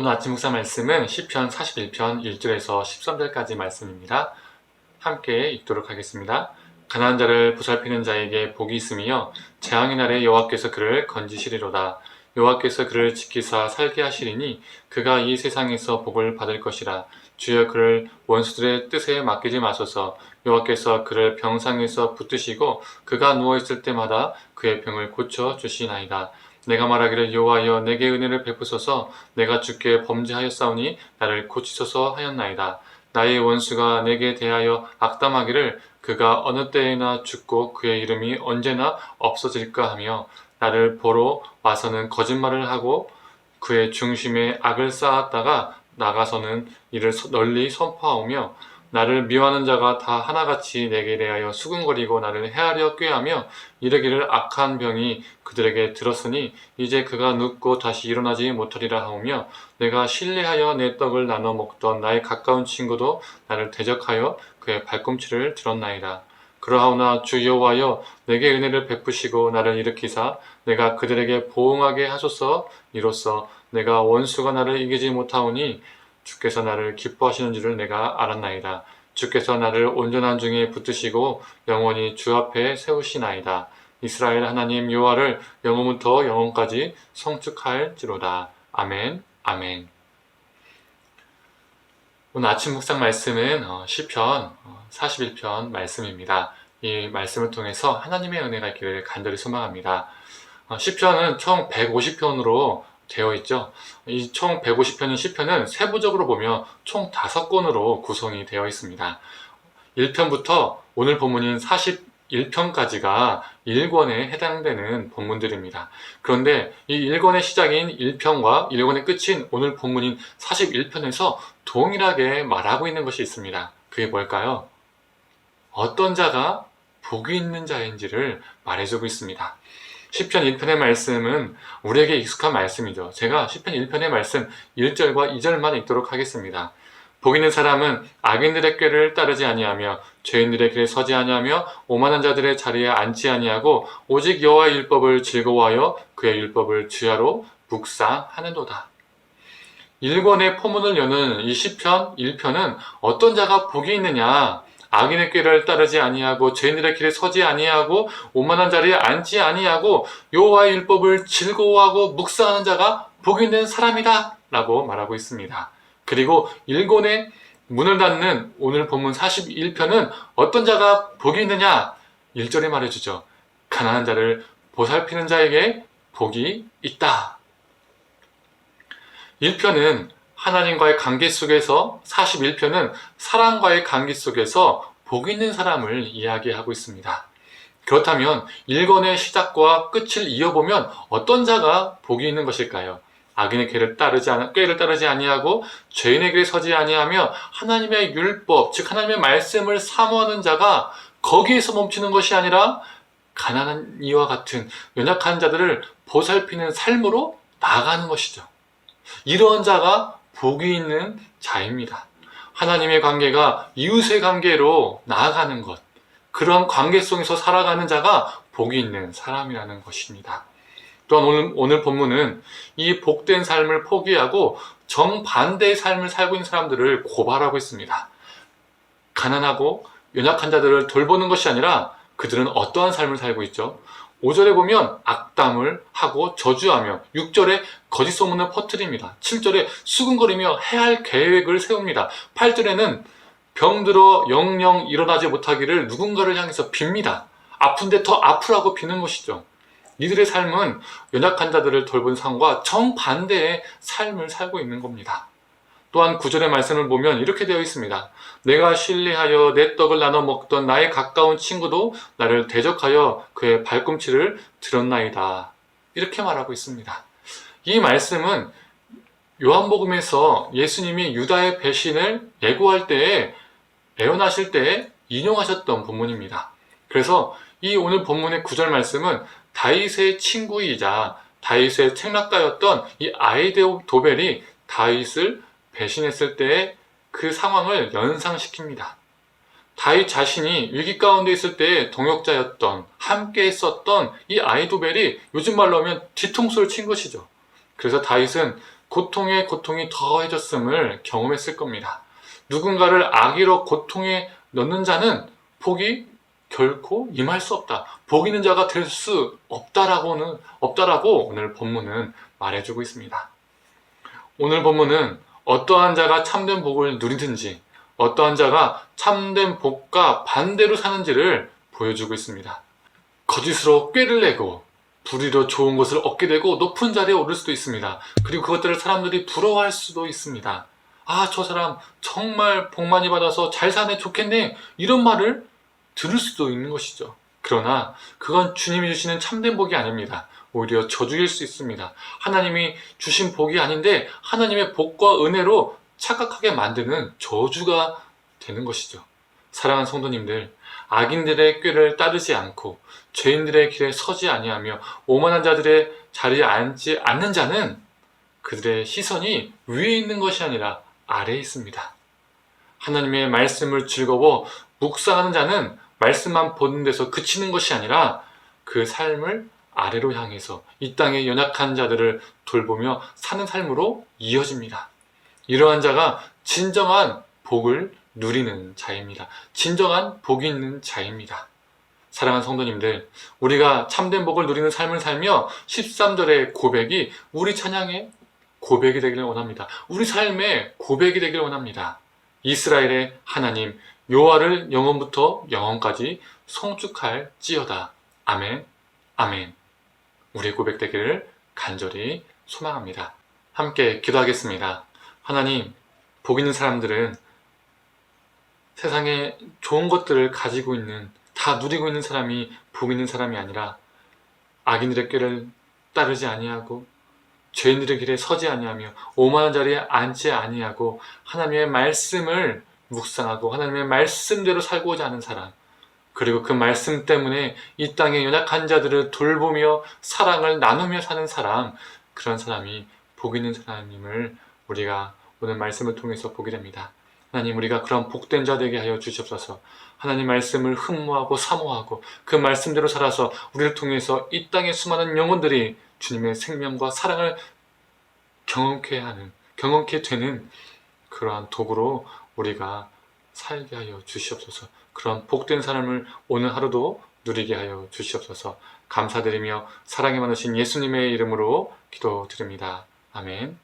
오늘 아침 묵상 말씀은 시편 41편 1절에서 13절까지 말씀입니다. 함께 읽도록 하겠습니다. 가난한 자를 보살피는 자에게 복이 있으며 재앙의 날에 여호와께서 그를 건지시리로다. 여호와께서 그를 지키사 살게 하시리니 그가 이 세상에서 복을 받을 것이라. 주여 그를 원수들의 뜻에 맡기지 마소서. 여호와께서 그를 병상에서 붙드시고 그가 누워있을 때마다 그의 병을 고쳐 주시나이다. 내가 말하기를 여호와여 내게 은혜를 베푸소서. 내가 주께 범죄하였사오니 나를 고치소서 하였나이다. 나의 원수가 내게 대하여 악담하기를 그가 어느 때에나 죽고 그의 이름이 언제나 없어질까 하며 나를 보러 와서는 거짓말을 하고 그의 중심에 악을 쌓았다가 나가서는 이를 널리 선포하오며 나를 미워하는 자가 다 하나같이 내게 대하여 수군거리고 나를 해하려 꾀하며 이르기를 악한 병이 그들에게 들었으니 이제 그가 눕고 다시 일어나지 못하리라 하오며 내가 신뢰하여 내 떡을 나눠 먹던 나의 가까운 친구도 나를 대적하여 그의 발꿈치를 들었나이다. 그러하오나 주 여호와여 내게 은혜를 베푸시고 나를 일으키사 내가 그들에게 보응하게 하소서. 이로써 내가 원수가 나를 이기지 못하오니 주께서 나를 기뻐하시는 줄을 내가 알았나이다. 주께서 나를 온전한 중에 붙드시고 영원히 주 앞에 세우시나이다. 이스라엘 하나님 여호와를 영원부터 영원까지 성축할지로다. 아멘. 아멘. 오늘 아침 묵상 말씀은 시편 41편 말씀입니다. 이 말씀을 통해서 하나님의 은혜가 있기를 간절히 소망합니다. 시편은 총 150편으로 되어 있죠. 이 총 150편인 시편은 세부적으로 보면 총 5권으로 구성이 되어 있습니다. 1편부터 오늘 본문인 41편까지가 1권에 해당되는 본문들입니다. 그런데 이 1권의 시작인 1편과 1권의 끝인 오늘 본문인 41편에서 동일하게 말하고 있는 것이 있습니다. 그게 뭘까요? 어떤 자가 복이 있는 자인지를 말해주고 있습니다. 시편 1편의 말씀은 우리에게 익숙한 말씀이죠. 제가 시편 1편의 말씀 1절과 2절만 읽도록 하겠습니다. 복 있는 사람은 악인들의 꾀를 따르지 아니하며 죄인들의 길에 서지 아니하며 오만한 자들의 자리에 앉지 아니하고 오직 여호와의 율법을 즐거워하여 그의 율법을 주야로 묵상하는도다. 1권의 포문을 여는 이 시편 1편은 어떤 자가 복이 있느냐, 악인의 꾀를 따르지 아니하고 죄인들의 길에 서지 아니하고 오만한 자리에 앉지 아니하고 여호와의 율법을 즐거워하고 묵상하는 자가 복이 있는 사람이다 라고 말하고 있습니다. 그리고 1권의 문을 닫는 오늘 본문 41편은 어떤 자가 복이 있느냐, 1절에 말해주죠. 가난한 자를 보살피는 자에게 복이 있다. 1편은 하나님과의 관계 속에서, 41편은 사랑과의 관계 속에서 복 있는 사람을 이야기하고 있습니다. 그렇다면 1권의 시작과 끝을 이어보면 어떤 자가 복이 있는 것일까요? 악인의 꾀를 따르지 아니하고 죄인의 길에 서지 아니하며 하나님의 율법, 즉 하나님의 말씀을 사모하는 자가 거기에서 멈추는 것이 아니라 가난한 이와 같은 연약한 자들을 보살피는 삶으로 나아가는 것이죠. 이러한 자가 복이 있는 자입니다. 하나님의 관계가 이웃의 관계로 나아가는 것, 그러한 관계 속에서 살아가는 자가 복이 있는 사람이라는 것입니다. 또한 오늘 본문은 이 복된 삶을 포기하고 정반대의 삶을 살고 있는 사람들을 고발하고 있습니다. 가난하고 연약한 자들을 돌보는 것이 아니라 그들은 어떠한 삶을 살고 있죠? 5절에 보면 악담을 하고 저주하며, 6절에 거짓 소문을 퍼뜨립니다. 7절에 수군거리며 해할 계획을 세웁니다. 8절에는 병들어 영영 일어나지 못하기를 누군가를 향해서 빕니다. 아픈데 더 아프라고 비는 것이죠. 이들의 삶은 연약한 자들을 돌본 삶과 정반대의 삶을 살고 있는 겁니다. 또한 9절의 말씀을 보면 이렇게 되어 있습니다. 내가 신뢰하여 내 떡을 나눠 먹던 나의 가까운 친구도 나를 대적하여 그의 발꿈치를 들었나이다. 이렇게 말하고 있습니다. 이 말씀은 요한복음에서 예수님이 유다의 배신을 예고할 때에, 예언하실 때에 인용하셨던 본문입니다. 그래서 이 오늘 본문의 9절 말씀은 다윗의 친구이자 다윗의 책락가였던 이 아히도벨이 다윗을 배신했을 때의 그 상황을 연상시킵니다. 다윗 자신이 위기 가운데 있을 때의 동역자였던, 함께 했었던 이 아히도벨이 요즘 말로 하면 뒤통수를 친 것이죠. 그래서 다윗은 고통에 고통이 더해졌음을 경험했을 겁니다. 누군가를 악의로 고통에 넣는 자는 복이 결코 임할 수 없다. 복 있는 자가 될 수 없다라고 오늘 본문은 말해주고 있습니다. 오늘 본문은 어떠한 자가 참된 복을 누리든지 어떠한 자가 참된 복과 반대로 사는지를 보여주고 있습니다. 거짓으로 꾀를 내고 불의로 좋은 것을 얻게 되고 높은 자리에 오를 수도 있습니다. 그리고 그것들을 사람들이 부러워할 수도 있습니다. 아, 저 사람 정말 복 많이 받아서 잘 사네, 좋겠네, 이런 말을 들을 수도 있는 것이죠. 그러나 그건 주님이 주시는 참된 복이 아닙니다. 오히려 저주일 수 있습니다. 하나님이 주신 복이 아닌데 하나님의 복과 은혜로 착각하게 만드는 저주가 되는 것이죠. 사랑하는 성도님들, 악인들의 꾀를 따르지 않고 죄인들의 길에 서지 아니하며 오만한 자들의 자리에 앉지 않는 자는 그들의 시선이 위에 있는 것이 아니라 아래에 있습니다. 하나님의 말씀을 즐거워 묵상하는 자는 말씀만 보는 데서 그치는 것이 아니라 그 삶을 아래로 향해서 이 땅의 연약한 자들을 돌보며 사는 삶으로 이어집니다. 이러한 자가 진정한 복을 누리는 자입니다. 진정한 복이 있는 자입니다. 사랑하는 성도님들, 우리가 참된 복을 누리는 삶을 살며 13절의 고백이 우리 찬양의 고백이 되기를 원합니다. 우리 삶의 고백이 되기를 원합니다. 이스라엘의 하나님 여호와를 영원부터 영원까지 송축할지어다. 아멘, 아멘. 우리의 고백 되기를 간절히 소망합니다. 함께 기도하겠습니다. 하나님, 복 있는 사람들은 세상에 좋은 것들을 가지고 있는, 다 누리고 있는 사람이 복 있는 사람이 아니라 악인들의 꾀를 따르지 아니하고 죄인들의 길에 서지 아니하며 오만한 자리에 앉지 아니하고 하나님의 말씀을 묵상하고 하나님의 말씀대로 살고자 하는 사람, 그리고 그 말씀 때문에 이 땅의 연약한 자들을 돌보며 사랑을 나누며 사는 사람, 그런 사람이 복 있는 사람임을 우리가 오늘 말씀을 통해서 보게 됩니다. 하나님, 우리가 그런 복된 자 되게 하여 주시옵소서. 하나님 말씀을 흠모하고 사모하고 그 말씀대로 살아서 우리를 통해서 이 땅의 수많은 영혼들이 주님의 생명과 사랑을 경험케 되는 그러한 도구로 우리가 살게 하여 주시옵소서. 그런 복된 삶을 오늘 하루도 누리게 하여 주시옵소서. 감사드리며 사랑이 많으신 예수님의 이름으로 기도드립니다. 아멘.